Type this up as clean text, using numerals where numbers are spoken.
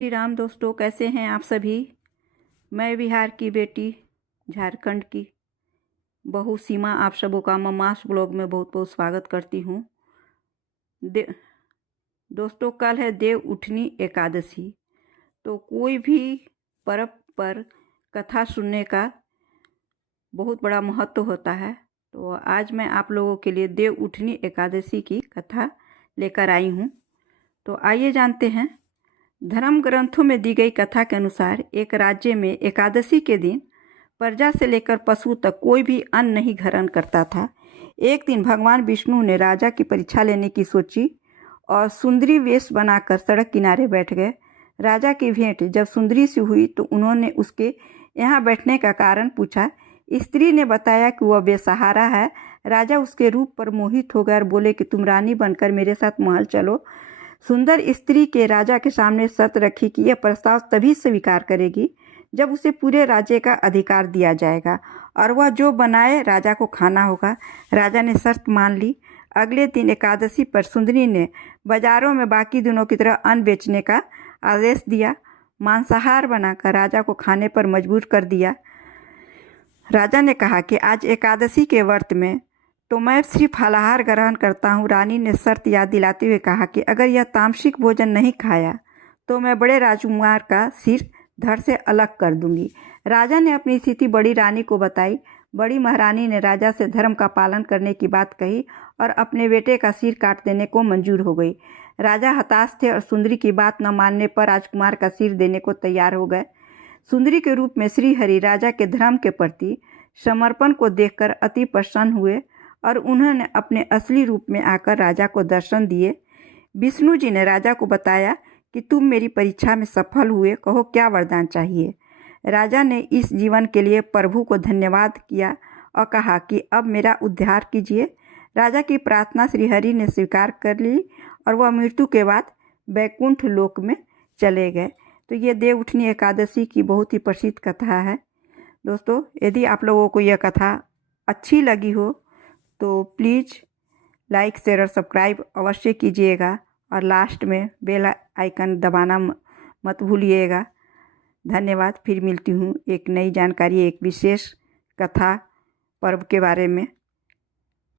श्री राम दोस्तों, कैसे हैं आप सभी। मैं बिहार की बेटी, झारखंड की बहू सीमा आप सबों का ममास ब्लॉग में बहुत बहुत स्वागत करती हूँ। दोस्तों, कल है देव उठनी एकादशी। तो कोई भी पर्व पर कथा सुनने का बहुत बड़ा महत्व होता है। तो आज मैं आप लोगों के लिए देव उठनी एकादशी की कथा लेकर आई हूँ। तो आइए जानते हैं। धर्म ग्रंथों में दी गई कथा के अनुसार एक राज्य में एकादशी के दिन प्रजा से लेकर पशु तक कोई भी अन्न नहीं ग्रहण करता था। एक दिन भगवान विष्णु ने राजा की परीक्षा लेने की सोची और सुंदरी वेश बनाकर सड़क किनारे बैठ गए। राजा की भेंट जब सुंदरी से हुई तो उन्होंने उसके यहाँ बैठने का कारण पूछा। स्त्री ने बताया कि वह बेसहारा है। राजा उसके रूप पर मोहित हो गए और बोले कि तुम रानी बनकर मेरे साथ महल चलो। सुंदर स्त्री के राजा के सामने शर्त रखी कि यह प्रस्ताव तभी स्वीकार करेगी जब उसे पूरे राज्य का अधिकार दिया जाएगा और वह जो बनाए राजा को खाना होगा। राजा ने शर्त मान ली। अगले दिन एकादशी पर सुंदरी ने बाजारों में बाकी दिनों की तरह अन्न बेचने का आदेश दिया। मांसाहार बनाकर राजा को खाने पर मजबूर कर दिया। राजा ने कहा कि आज एकादशी के व्रत में तो मैं सिर्फ फलाहार ग्रहण करता हूँ। रानी ने शर्त याद दिलाते हुए कहा कि अगर यह तामसिक भोजन नहीं खाया तो मैं बड़े राजकुमार का सिर धड़ से अलग कर दूंगी। राजा ने अपनी स्थिति बड़ी रानी को बताई। बड़ी महारानी ने राजा से धर्म का पालन करने की बात कही और अपने बेटे का सिर काट देने को मंजूर हो गई। राजा हताश थे और सुंदरी की बात न मानने पर राजकुमार का सिर देने को तैयार हो गए। सुंदरी के रूप में श्री हरि राजा के धर्म के प्रति समर्पण को देखकर अति प्रसन्न हुए और उन्होंने अपने असली रूप में आकर राजा को दर्शन दिए। विष्णु जी ने राजा को बताया कि तुम मेरी परीक्षा में सफल हुए, कहो क्या वरदान चाहिए। राजा ने इस जीवन के लिए प्रभु को धन्यवाद किया और कहा कि अब मेरा उद्धार कीजिए। राजा की प्रार्थना श्रीहरि ने स्वीकार कर ली और वह मृत्यु के बाद वैकुंठ लोक में चले गए। तो ये देव उठनी एकादशी की बहुत ही प्रसिद्ध कथा है। दोस्तों, यदि आप लोगों को यह कथा अच्छी लगी हो तो प्लीज़ लाइक शेयर और सब्सक्राइब अवश्य कीजिएगा और लास्ट में बेल आइकन दबाना मत भूलिएगा। धन्यवाद। फिर मिलती हूँ एक नई जानकारी, एक विशेष कथा पर्व के बारे में।